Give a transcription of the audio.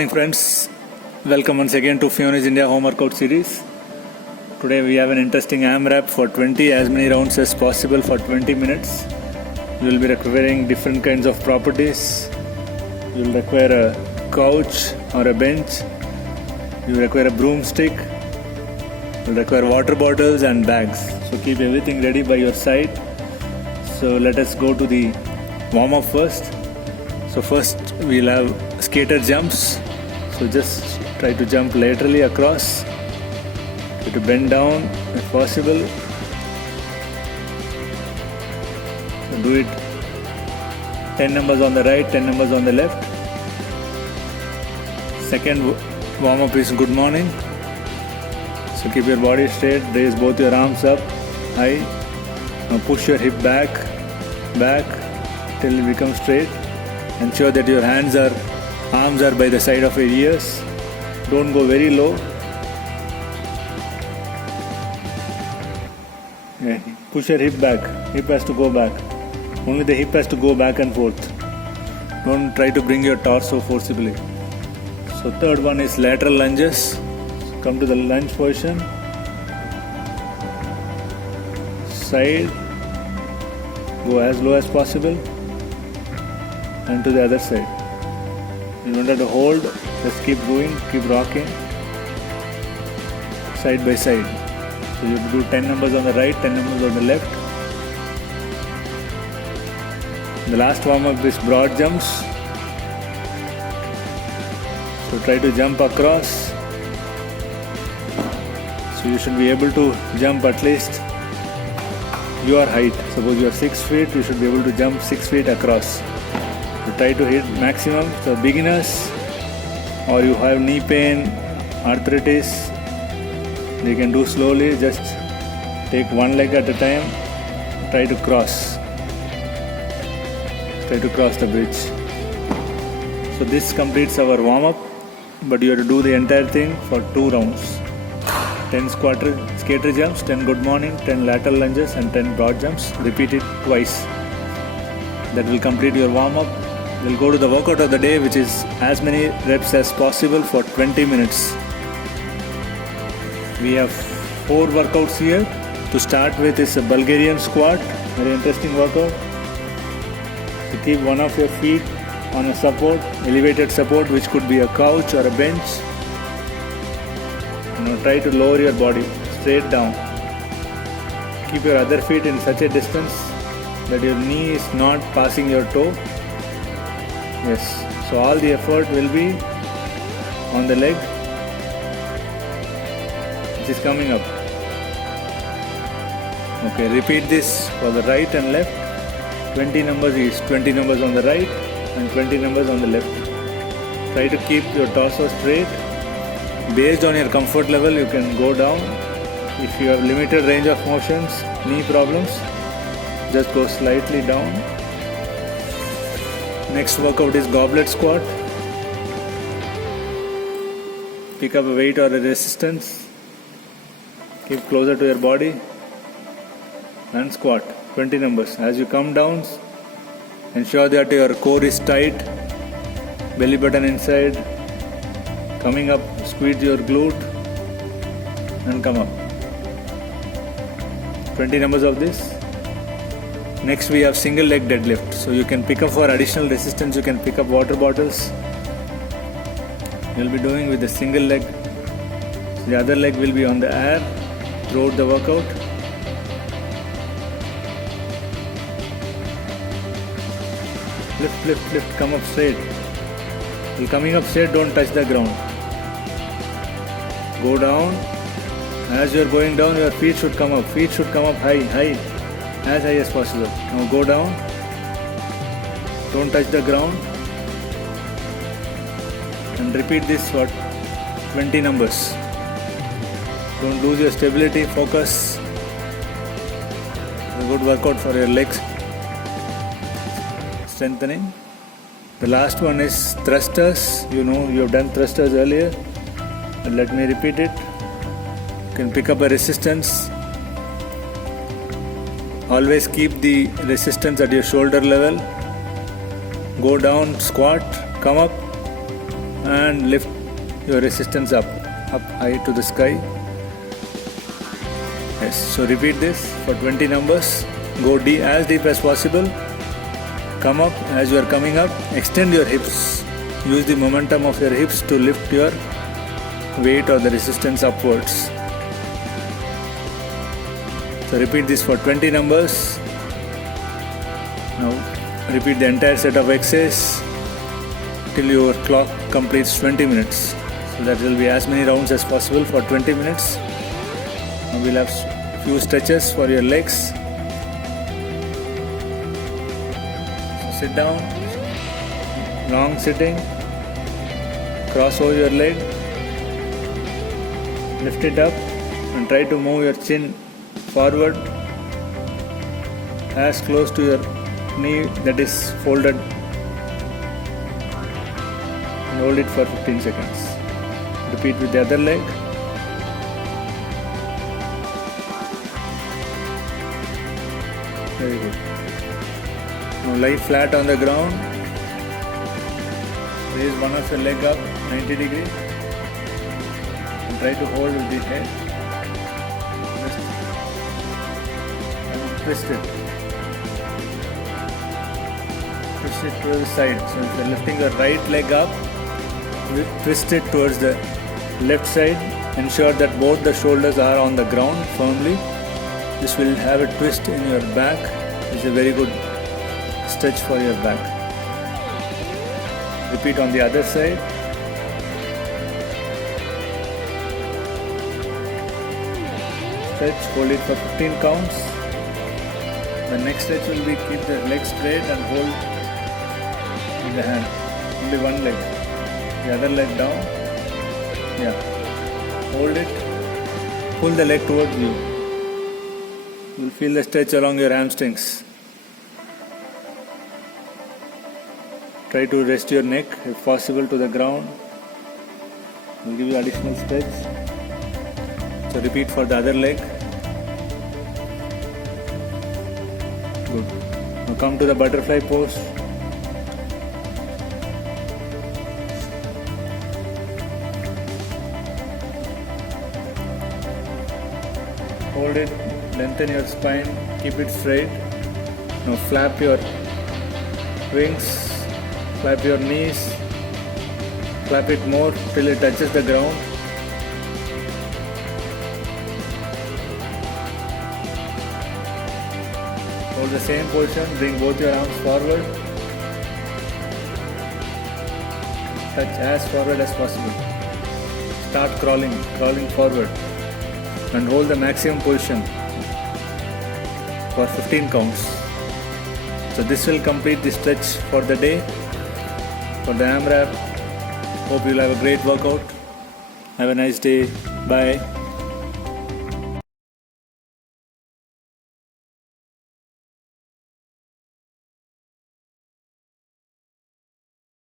morning, friends. Welcome once again to Fiona's India Home Workout Series. Today we have an interesting AMRAP for 20, as many rounds as possible for 20 minutes. You will be requiring different kinds of properties. You will require a couch or a bench. You will require a broomstick. You will require water bottles and bags. So keep everything ready by your side. So let us go to the warm-up first. So first we'll have skater jumps. So just try to jump laterally across. Try to bend down if possible. So do it 10 numbers on the right, 10 numbers on the left. Second warm-up is good morning. So keep your body straight, raise both your arms up, high. Now push your hip back till it becomes straight. Ensure that your arms are by the side of your ears. Don't go very low. Yeah. Push your hip back. Hip has to go back. Only the hip has to go back and forth. Don't try to bring your torso forcibly. So third one is lateral lunges. Come to the lunge position. Side. Go as low as possible. And to the other side. You don't have to hold, just keep going, keep rocking, side by side. So you do 10 numbers on the right, 10 numbers on the left. The last warm-up is broad jumps. So try to jump across. So you should be able to jump at least your height. Suppose you are 6 feet, you should be able to jump 6 feet across. So try to hit maximum. So beginners or you have knee pain, arthritis, they can do slowly. Just take one leg at a time. Try to cross. Try to cross the bridge. So this completes our warm-up, but you have to do the entire thing for 2 rounds. 10 skater jumps, 10 good morning, 10 lateral lunges and 10 broad jumps. Repeat it twice. That will complete your warm-up. We'll go to the workout of the day, which is as many reps as possible for 20 minutes. We have 4 workouts here. To start with is a Bulgarian squat, very interesting workout. To keep one of your feet on a support, elevated support, which could be a couch or a bench. Now try to lower your body straight down. Keep your other feet in such a distance that your knee is not passing your toe. Yes, so all the effort will be on the leg which is coming up. Okay, repeat this for the right and left. 20 numbers is 20 numbers on the right and 20 numbers on the left. Try to keep your torso straight. Based on your comfort level, you can go down. If you have limited range of motions, knee problems, just go slightly down. Next workout is goblet squat. Pick up a weight or a resistance. Keep closer to your body and squat 20 numbers. As you come down, ensure that your core is tight, belly button inside. Coming up, squeeze your glute and come up. 20 numbers of this. Next we have single leg deadlift. So you can pick up for additional resistance, you can pick up water bottles. You'll be doing with the single leg. The other leg will be on the air throughout the workout. Lift, come up straight. While coming up straight, don't touch the ground. Go down. As you are going down, your feet should come up. Feet should come up high. As high as possible. Now go down. Don't touch the ground. And repeat this for 20 numbers. Don't lose your stability, focus. A good workout for your legs. Strengthening. The last one is thrusters. You know you have done thrusters earlier. And let me repeat it. You can pick up a resistance. Always keep the resistance at your shoulder level. Go down, squat, come up and lift your resistance up high to the sky. Yes, so repeat this for 20 numbers. Go as deep as possible. Come up. As you are coming up, extend your hips. Use the momentum of your hips to lift your weight or the resistance upwards. So repeat this for 20 numbers. Now repeat the entire set of exercises till your clock completes 20 minutes. So that will be as many rounds as possible for 20 minutes. Now we'll have few stretches for your legs. So sit down, long sitting, cross over your leg, lift it up and try to move your chin forward as close to your knee that is folded, and hold it for 15 seconds. Repeat with the other leg. Very good. Now lie flat on the ground. Raise one of your leg up 90 degrees and try to hold with the head. Twist it. Twist it to the side. So if you are lifting your right leg up, twist it towards the left side. Ensure that both the shoulders are on the ground firmly. This will have a twist in your back. It's a very good stretch for your back. Repeat on the other side. Stretch, hold it for 15 counts. The next stretch will be keep the leg straight and hold in the hand. Only one leg. The other leg down. Yeah. Hold it. Pull the leg towards you. You will feel the stretch along your hamstrings. Try to rest your neck if possible to the ground. We'll give you additional stretch. So repeat for the other leg. Good. Now come to the butterfly pose. Hold it, lengthen your spine, keep it straight. Now flap your wings, flap your knees, flap it more till it touches the ground. Hold the same position, bring both your arms forward. Touch as forward as possible. Start crawling forward. And hold the maximum position for 15 counts. So this will complete the stretch for the day, for the AMRAP. Hope you'll have a great workout. Have a nice day. Bye.